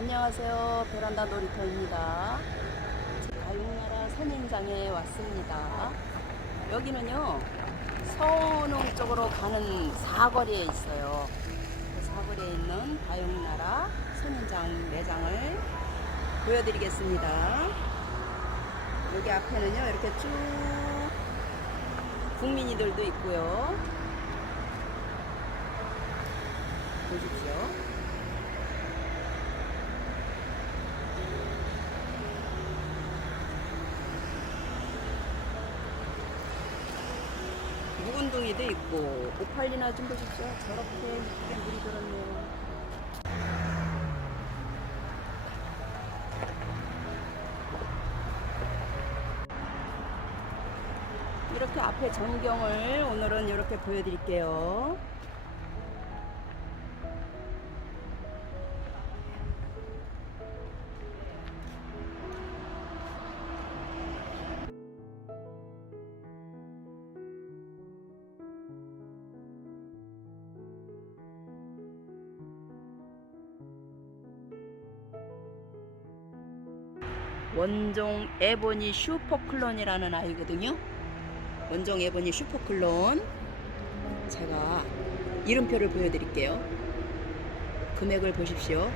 안녕하세요. 베란다 놀이터입니다. 가육나라 선인장에 왔습니다. 여기는요, 서운흥 쪽으로 가는 사거리에 있어요. 그 사거리에 있는 가육나라 선인장 매장을 보여드리겠습니다. 여기 앞에는요, 이렇게 쭉 국민이들도 있고요. 보십시오. 묵은둥이도 있고 오팔리나 좀 보십시오. 저렇게 이쁘게 물이 들었네요. 이렇게 앞에 전경을 오늘은 이렇게 보여드릴게요. 원종 에보니 슈퍼클론이라는 아이거든요. 원종 에보니 슈퍼클론. 제가 이름표를 보여드릴게요. 금액을 보십시오.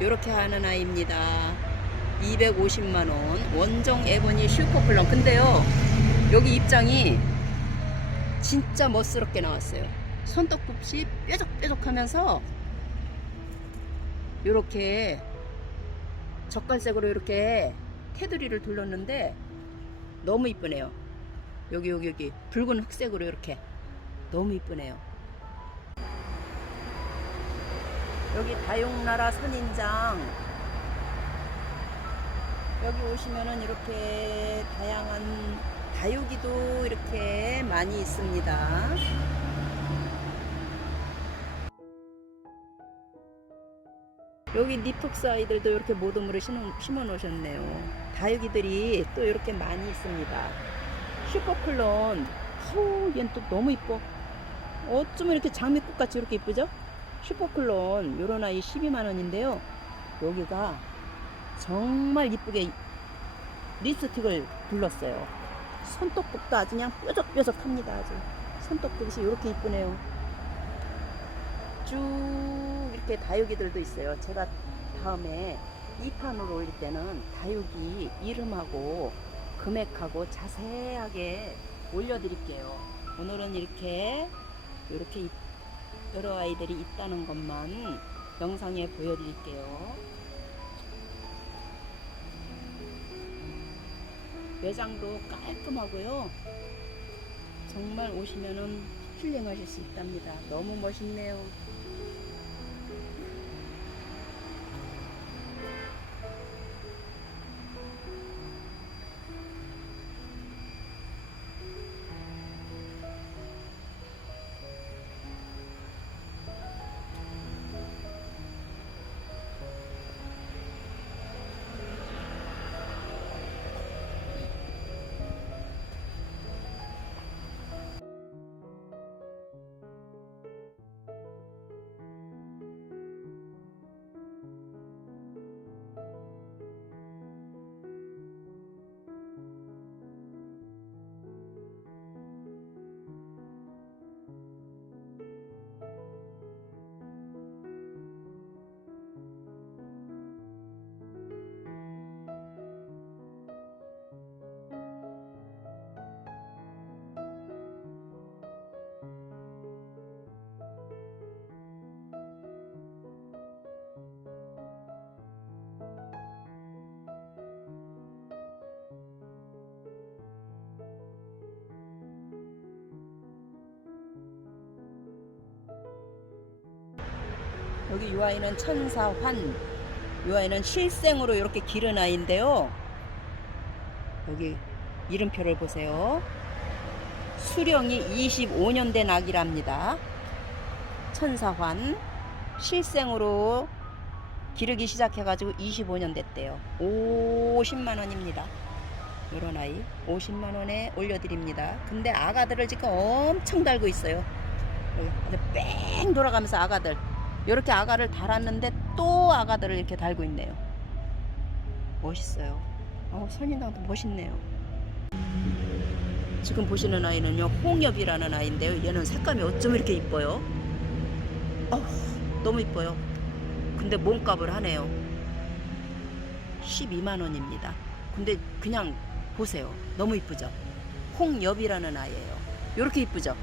이렇게 하는 아이입니다. 250만원. 원종 에보니 슈퍼클론. 근데요, 여기 입장이 진짜 멋스럽게 나왔어요. 손톱끝이 뾰족뾰족 하면서 이렇게 젓갈색으로 이렇게 테두리를 둘렀는데 너무 이쁘네요. 여기 여기 여기 붉은 흑색으로 이렇게 너무 이쁘네요. 여기 다용나라 선인장 여기 오시면은 이렇게 다양한 다육이도 이렇게 많이 있습니다. 여기 니폭스 아이들도 이렇게 모둠으로 심어 놓으셨네요. 다육이들이 또 이렇게 많이 있습니다. 슈퍼클론. 후, 얘는 또 너무 이뻐. 어쩌면 이렇게 장미꽃 같이 이렇게 이쁘죠? 슈퍼클론. 요런 아이 12만원인데요. 여기가 정말 이쁘게 립스틱을 둘렀어요. 손톱끝도 아주 그냥 뾰족뾰족합니다. 아주. 손톱끝이 이렇게 이쁘네요. 쭉 이렇게 다육이들도 있어요. 제가 다음에 2판으로 올릴 때는 다육이 이름하고 금액하고 자세하게 올려드릴게요. 오늘은 이렇게 이렇게 이- 여러 아이들이 있다는 것만 영상에 보여드릴게요. 매장도 깔끔하고요. 정말 오시면은 힐링하실 수 있답니다. 너무 멋있네요. 여기 이 아이는 천사환. 이 아이는 실생으로 이렇게 기른 아이인데요. 여기 이름표를 보세요. 수령이 25년 된 아기랍니다. 천사환. 실생으로 기르기 시작해가지고 25년 됐대요. 50만 원입니다. 요런 아이 50만 원에 올려드립니다. 근데 아가들을 지금 엄청 달고 있어요. 아주 뺑 돌아가면서 아가들. 이렇게 아가를 달았는데 또 아가들을 이렇게 달고 있네요. 멋있어요. 어, 선인장도 멋있네요. 지금 보시는 아이는요, 홍엽이라는 아이인데요. 얘는 색감이 어쩜 이렇게 이뻐요? 어, 너무 이뻐요. 근데 몸값을 하네요. 12만 원입니다. 근데 그냥 보세요. 너무 이쁘죠? 홍엽이라는 아이예요. 이렇게 이쁘죠?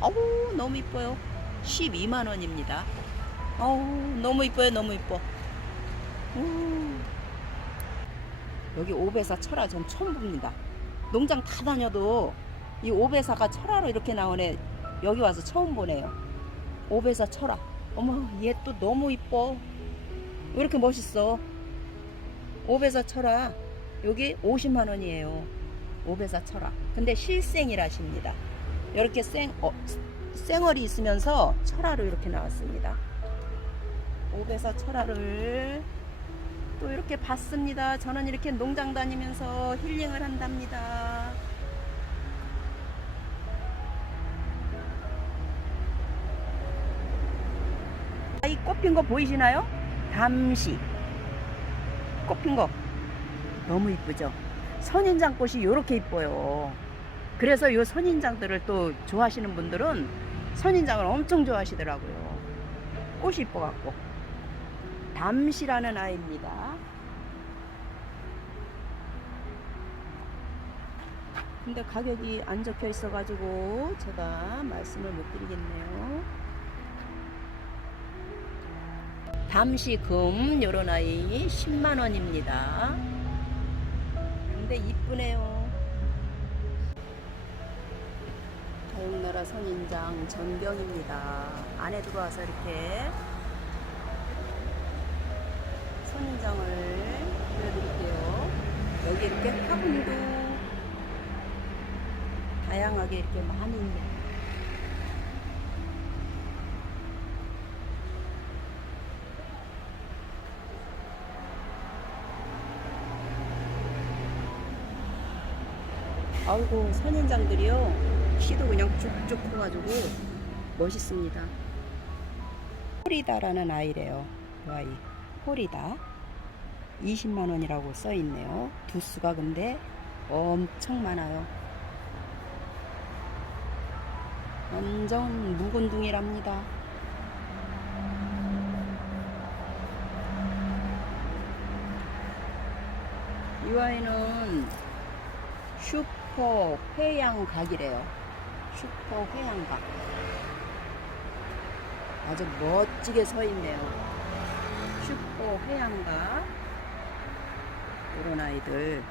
어우, 너무 이뻐요. 12만 원입니다. 어우, 너무 이뻐요. 너무 이뻐. 우. 여기 오배사 철화 전 처음 봅니다. 농장 다 다녀도 이 오배사가 철화로 이렇게 나오네. 여기 와서 처음 보네요. 오배사 철화. 어머, 얘 또 너무 이뻐. 왜 이렇게 멋있어? 오배사 철화. 여기 50만 원이에요. 오배사 철화. 근데 실생이라십니다. 이렇게 생, 어, 생얼이 있으면서 철화로 이렇게 나왔습니다. 오배사 철화를 또 이렇게 봤습니다. 저는 이렇게 농장 다니면서 힐링을 한답니다. 아, 이 꽃핀 거 보이시나요? 담시. 꽃핀 거. 너무 이쁘죠? 선인장 꽃이 이렇게 이뻐요. 그래서 이 선인장들을 또 좋아하시는 분들은 선인장을 엄청 좋아하시더라고요. 꽃이 이뻐갖고. 담시라는 아이입니다. 근데 가격이 안 적혀 있어가지고 제가 말씀을 못 드리겠네요. 담시금 요런 아이 10만 원입니다. 근데 이쁘네요. 다육나라 선인장 전병입니다. 안에 들어와서 이렇게 선인장을 보여드릴게요. 여기 이렇게 화분도 다양하게 이렇게 많이 있네요. 아이고 선인장들이요 키도 그냥 쭉쭉 커가지고 멋있습니다. 호리다라는 아이래요. 이 아이 호리다 20만 원이라고 써 있네요. 두수가 근데 엄청 많아요. 완전 묵은둥이랍니다. 이 아이는 슈퍼 회양각이래요. 슈퍼 회양각. 아주 멋지게 서 있네요. 슈퍼 회양각. 이런 아이들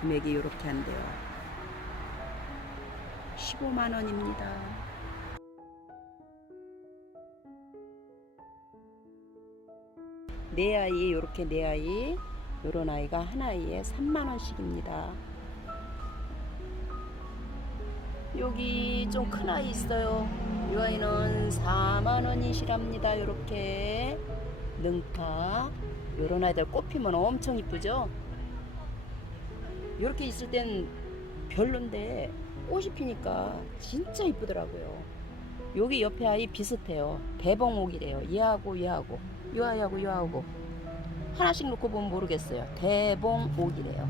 금액이 이렇게 한대요. 15만 원입니다. 네 아이 이렇게 네 아이 이런 아이가 한 아이에 3만 원씩입니다. 여기 좀 큰 아이 있어요. 이 아이는 4만 원이시랍니다. 이렇게 능타 이런 아이들 꽃 피면 엄청 이쁘죠? 이렇게 있을 땐 별론데 꽃이 피니까 진짜 이쁘더라고요. 여기 옆에 아이 비슷해요. 대봉옥이래요. 얘하고 얘하고 이 아이하고 이 아이하고 하나씩 놓고 보면 모르겠어요. 대봉옥이래요.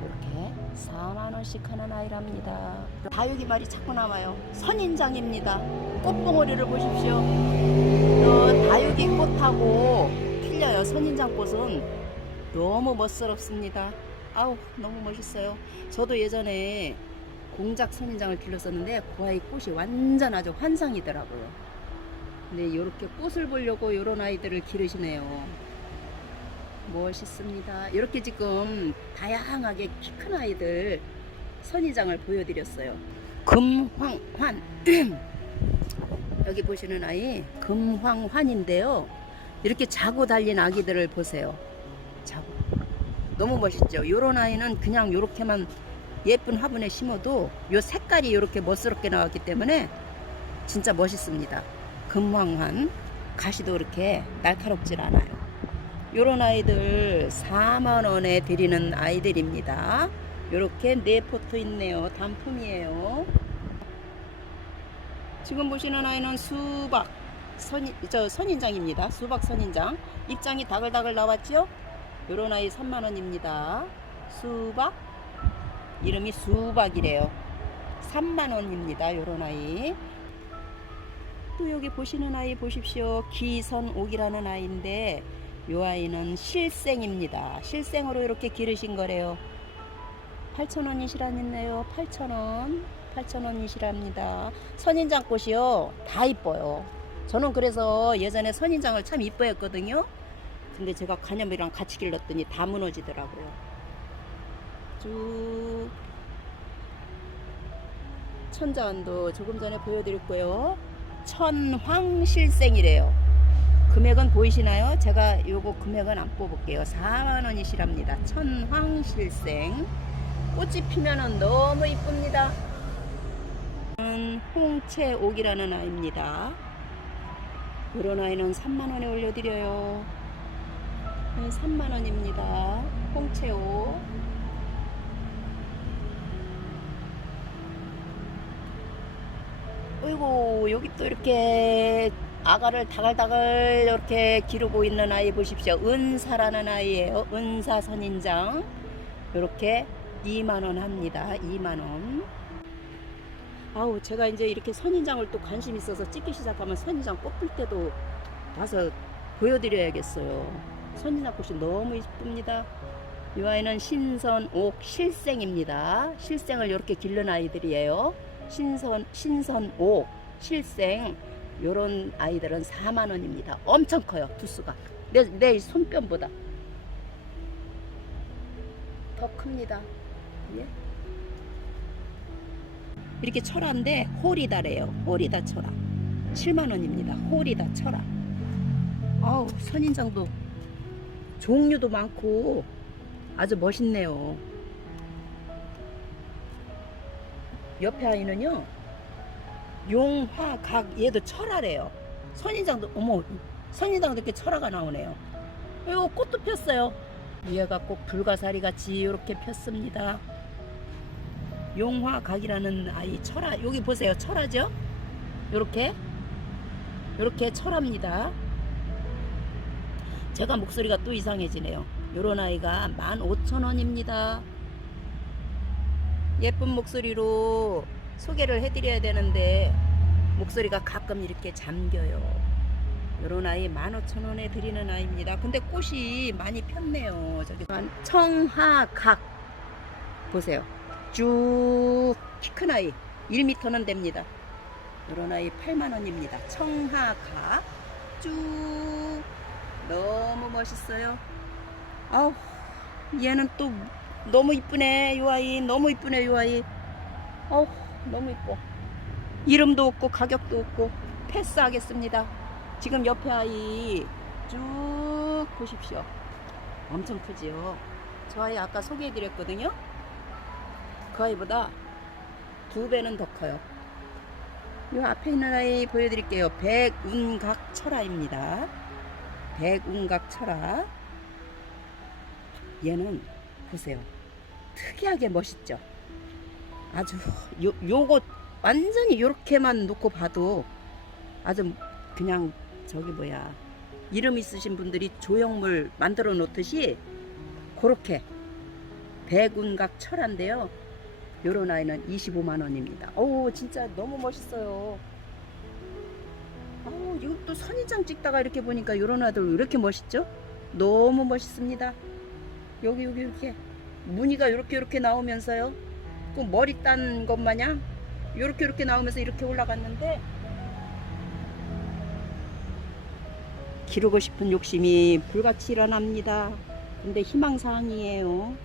이렇게 4만 원씩 하는 아이랍니다. 다육이 말이 자꾸 나와요. 선인장입니다. 꽃봉오리를 보십시오. 또 다육이 꽃하고 틀려요. 선인장 꽃은 너무 멋스럽습니다. 아우 너무 멋있어요. 저도 예전에 공작 선인장을 길렀었는데 그 아이 꽃이 완전 아주 환상이더라고요. 근데 이렇게 꽃을 보려고 이런 아이들을 기르시네요. 멋있습니다. 이렇게 지금 다양하게 키 큰 아이들 선인장을 보여드렸어요. 금황환 여기 보시는 아이 금황환인데요. 이렇게 자고 달린 아기들을 보세요. 너무 멋있죠. 요런 아이는 그냥 요렇게만 예쁜 화분에 심어도 요 색깔이 이렇게 멋스럽게 나왔기 때문에 진짜 멋있습니다. 금황환 가시도 이렇게 날카롭질 않아요. 요런 아이들 4만 원에 드리는 아이들입니다. 요렇게 네 포트 있네요. 단품이에요. 지금 보시는 아이는 수박 선, 저 선인장입니다. 수박 선인장. 입장이 다글다글 나왔죠? 요런 아이 3만원입니다. 수박. 이름이 수박이래요. 3만원입니다. 요런 아이. 또 여기 보시는 아이 보십시오. 기선옥이라는 아이인데 요 아이는 실생입니다. 실생으로 이렇게 기르신 거래요. 8,000원이시라네요. 8,000원. 8,000원이시랍니다. 선인장 꽃이요. 다 이뻐요. 저는 그래서 예전에 선인장을 참 이뻐했거든요. 근데 제가 관염이랑 같이 길렀더니 다 무너지더라고요. 쭉 천자원도 조금 전에 보여드렸고요. 천황실생이래요. 금액은 보이시나요? 제가 요거 금액은 안 뽑을게요. 4만 원이시랍니다. 천황실생. 꽃이 피면은 너무 이쁩니다. 음, 홍채옥이라는 아이입니다. 이런 아이는 3만 원에 올려드려요. 네, 3만 원입니다. 홍채옥. 어이구 여기 또 이렇게 아가를 다갈다갈 이렇게 기르고 있는 아이 보십시오. 은사라는 아이예요. 은사 선인장. 이렇게 2만 원 합니다. 2만 원. 아우 제가 이제 이렇게 선인장을 또 관심 있어서 찍기 시작하면 선인장 뽑힐 때도 와서 보여드려야겠어요. 선인장 꽃이 너무 이쁩니다. 이 아이는 신선옥 실생입니다. 실생을 이렇게 기른 아이들이에요. 신선 신선옥 실생 요런 아이들은 4만 원입니다. 엄청 커요 두수가 내, 내 손뼉보다 더 큽니다. 예? 이렇게 철화인데 홀이다래요. 홀이다 철화 7만 원입니다. 홀이다 철화. 아우 선인장도 종류도 많고 아주 멋있네요. 옆에 아이는요 용화각 얘도 철화래요. 선인장도 어머 선인장도 이렇게 철화가 나오네요. 이거 꽃도 폈어요. 얘가 꼭 불가사리 같이 이렇게 폈습니다. 용화각이라는 아이 철화 여기 보세요 철화죠? 요렇게 요렇게 철화입니다. 제가 목소리가 또 이상해지네요. 요런 아이가 15,000원입니다. 예쁜 목소리로 소개를 해드려야 되는데 목소리가 가끔 이렇게 잠겨요. 요런 아이 15,000원에 드리는 아이입니다. 근데 꽃이 많이 폈네요. 저기 청하각 보세요. 쭉 키 큰 아이 1m는 됩니다. 요런 아이 8만원입니다. 청하각 쭉 너무 멋있어요. 아우 얘는 또 너무 이쁘네 요 아이. 너무 이쁘네 요 아이. 어우 너무 이뻐. 이름도 없고 가격도 없고 패스하겠습니다. 지금 옆에 아이 쭉 보십시오. 엄청 크지요? 저 아이 아까 소개해 드렸거든요? 그 아이보다 두 배는 더 커요. 요 앞에 있는 아이 보여드릴게요. 백운각 철화입니다 백운각 철화 얘는 보세요. 특이하게 멋있죠. 아주 요 요거 완전히 요렇게만 놓고 봐도 아주 그냥 저기 뭐야 이름 있으신 분들이 조형물 만들어 놓듯이 그렇게 백운각 철한데요. 요런 아이는 25만 원입니다. 오 진짜 너무 멋있어요. 아우 이것도 선인장 찍다가 이렇게 보니까 요런 아이들 왜 이렇게 멋있죠? 너무 멋있습니다. 여기 여기 이렇게 무늬가 이렇게 이렇게 나오면서요. 그 머리 딴 것 마냥 이렇게 이렇게 나오면서 이렇게 올라갔는데 기르고 싶은 욕심이 불같이 일어납니다. 근데 희망사항이에요.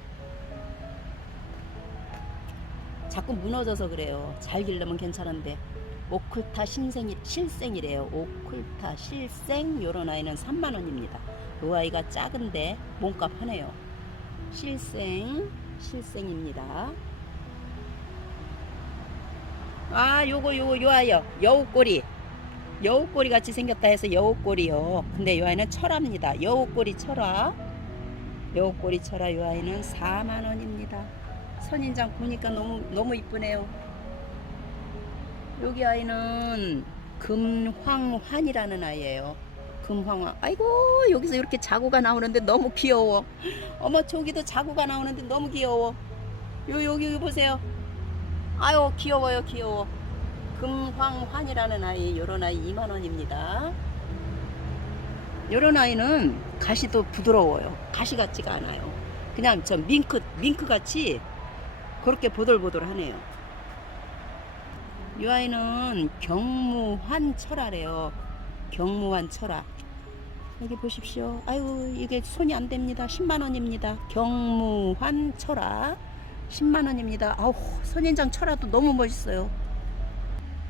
자꾸 무너져서 그래요. 잘 기르면 괜찮은데 오클타 신생이 실생이래요. 오클타 실생 요런 아이는 3만 원입니다. 이 아이가 작은데 몸값 하네요. 실생 실생입니다. 아 요거 요거 요 아이요 여우꼬리 여우꼬리 같이 생겼다 해서 여우꼬리요. 근데 요 아이는 철화입니다. 여우꼬리 철화 여우꼬리 철화 요 아이는 4만 원입니다. 선인장 보니까 너무 너무 이쁘네요. 여기 아이는 금황환이라는 아이예요. 금황환. 아이고 여기서 이렇게 자구가 나오는데 너무 귀여워. 어머 저기도 자구가 나오는데 너무 귀여워. 요 여기 보세요. 아유 귀여워요 귀여워. 금황환이라는 아이 요런 아이 2만 원입니다. 요런 아이는 가시도 부드러워요. 가시 같지가 않아요. 그냥 저 밍크 밍크 같이 그렇게 보들보들하네요. 이 아이는 경무환 철화래요. 경무환 철화. 여기 보십시오. 아유 이게 손이 안 됩니다. 10만 원입니다. 경무환 철화 10만 원입니다. 아우 선인장 철화도 너무 멋있어요.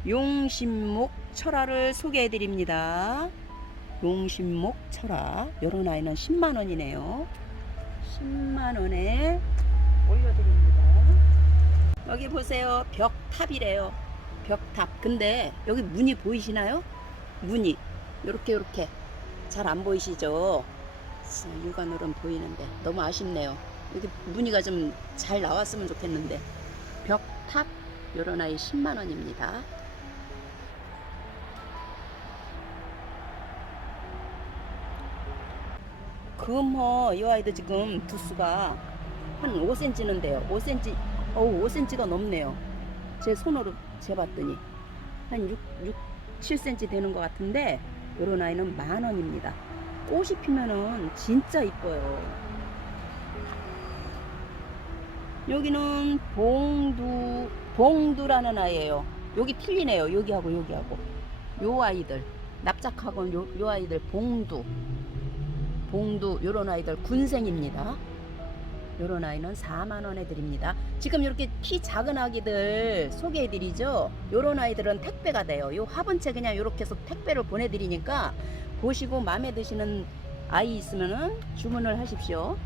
용신목 철화를 소개해 드립니다. 용신목 철화. 요런 아이는 10만 원이네요. 10만 원에 올려드립니다. 여기 보세요. 벽탑이래요. 벽탑. 근데 여기 문이 보이시나요? 문이 요렇게 요렇게 잘 안 보이시죠? 육안으로는 보이는데 너무 아쉽네요. 여기 무늬가 좀 잘 나왔으면 좋겠는데 벽탑 요런 아이 10만 원입니다. 금허 이 아이도 지금 두수가 한 5cm는 돼요. 5cm, 어우 5cm가 넘네요. 제 손으로 재봤더니 한 6, 6 7cm 되는 것 같은데 요런 아이는 만 원입니다. 꽃이 피면은 진짜 이뻐요. 여기는 봉두 봉두라는 아이예요. 여기 틀리네요. 여기하고 여기하고 요 아이들 납작하고 요, 요 아이들 봉두 봉두 요런 아이들 군생입니다. 요런 아이는 4만 원에 드립니다. 지금 이렇게 키 작은 아기들 소개해 드리죠. 요런 아이들은 택배가 돼요. 요 화분채 그냥 이렇게 해서 택배를 보내 드리니까 보시고 마음에 드시는 아이 있으면은 주문을 하십시오.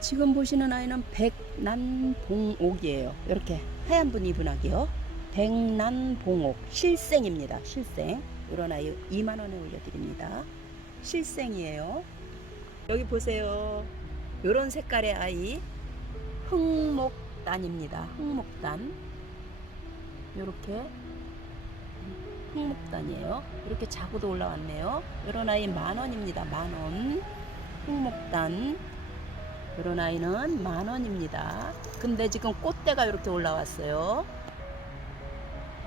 지금 보시는 아이는 백난봉옥이에요. 이렇게 하얀 분 입은 아기요. 백난봉옥 실생입니다. 실생. 이런 아이 2만 원에 올려드립니다. 실생이에요. 여기 보세요. 요런 색깔의 아이 흑목단입니다. 흑목단. 요렇게 흑목단이에요. 이렇게 자구도 올라왔네요. 요런 아이 만 원입니다. 만 원. 흑목단. 요런 아이는 만 원입니다. 근데 지금 꽃대가 이렇게 올라왔어요.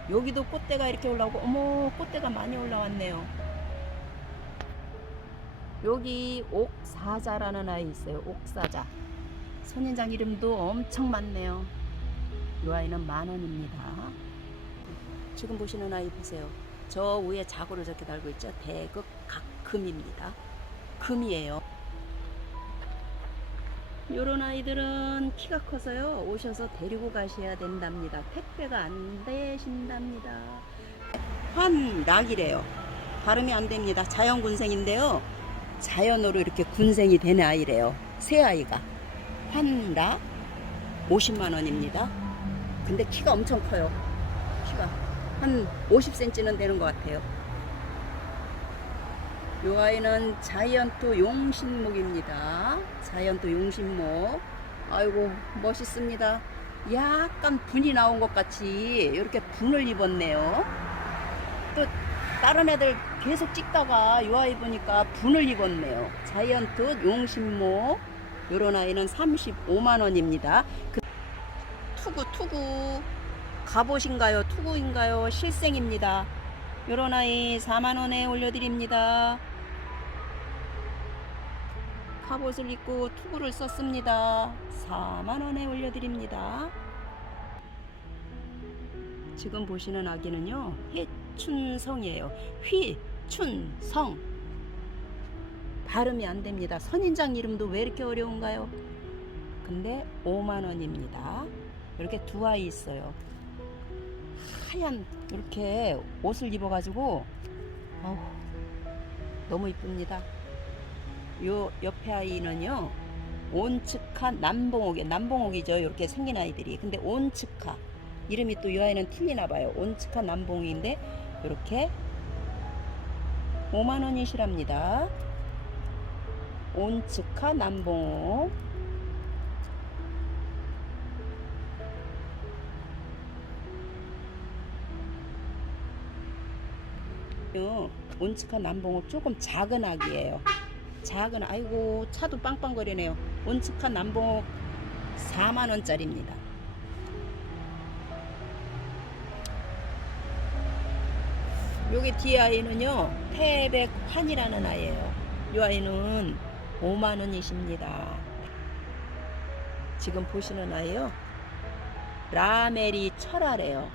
여기도 꽃대가 이렇게 올라오고 어머 꽃대가 많이 올라왔네요. 여기 옥사자라는 아이 있어요. 옥사자. 선인장 이름도 엄청 많네요. 이 아이는 만 원입니다. 지금 보시는 아이 보세요. 저 위에 자고를 저렇게 달고 있죠. 대극 각금입니다. 금이에요. 요런 아이들은 키가 커서요. 오셔서 데리고 가셔야 된답니다. 택배가 안 되신답니다. 환락이래요. 발음이 안 됩니다. 자연 군생인데요. 자연으로 이렇게 군생이 된 아이래요. 새 아이가. 환락 50만 원입니다. 근데 키가 엄청 커요. 키가 한 50cm는 되는 것 같아요. 요 아이는 자이언트 용신목입니다. 자이언트 용신목. 아이고 멋있습니다. 약간 분이 나온 것 같이 이렇게 분을 입었네요. 또 다른 애들 계속 찍다가 요 아이 보니까 분을 입었네요. 자이언트 용신목. 요런 아이는 35만 원입니다. 그 투구 투구 갑옷인가요? 투구인가요? 실생입니다. 요런 아이 4만 원에 올려드립니다. 갑옷을 입고 투구를 썼습니다. 4만 원에 올려드립니다. 지금 보시는 아기는요, 휘춘성이에요. 휘 춘성. 발음이 안 됩니다. 선인장 이름도 왜 이렇게 어려운가요? 근데 5만 원입니다. 이렇게 두 아이 있어요. 하얀 이렇게 옷을 입어가지고 너무 이쁩니다. 요 옆에 아이는요 온츠카 남봉옥이 남봉옥이죠. 이렇게 생긴 아이들이. 근데 온츠카 이름이 또 이 아이는 틀리나 봐요. 온츠카 남봉옥인데 이렇게 5만 원이시랍니다. 온츠카 남봉옥 요, 온치카 남봉옥 조금 작은 아기예요. 작은 아이고 차도 빵빵거리네요. 온치카 남봉옥 4만 원짜리입니다. 여기 뒤에 아이는요 태백 환이라는 아이예요. 이 아이는 5만 원이십니다. 지금 보시는 아이요 라메리 철화래요.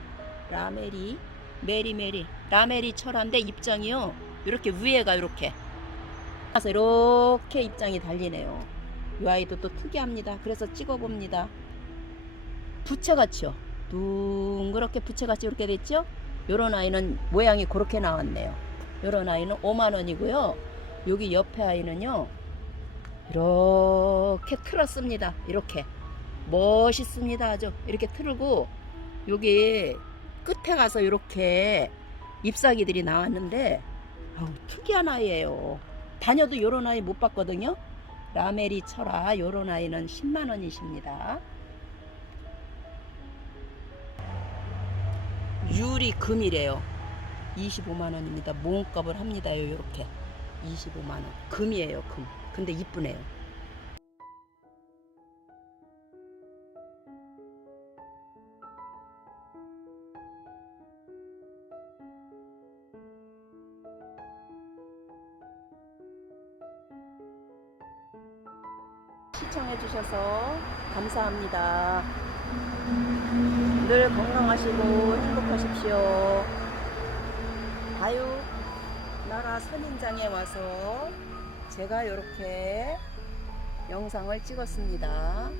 라메리 메리 메리 라메리 철화인데 입장이요 이렇게 위에가 이렇게 그래서 이렇게 입장이 달리네요. 이 아이도 또 특이합니다. 그래서 찍어봅니다. 부채같이요. 둥그렇게 부채같이 이렇게 됐죠? 요런 아이는 모양이 그렇게 나왔네요. 요런 아이는 5만 원이고요. 여기 옆에 아이는요. 이렇게 틀었습니다. 이렇게. 멋있습니다. 아주. 이렇게 틀고 여기 끝에 가서 이렇게 잎사귀들이 나왔는데 아우, 특이한 아이예요. 다녀도 요런 아이 못 봤거든요. 라메리 철아 요런 아이는 10만 원이십니다. 유리 금이래요. 25만 원입니다. 몸값을 합니다요. 요렇게 25만 원. 금이에요, 금. 근데 이쁘네요. 시청해 주셔서 감사합니다. 늘 건강하시고 행복하십시오. 다육 나라 선인장에 와서 제가 이렇게 영상을 찍었습니다.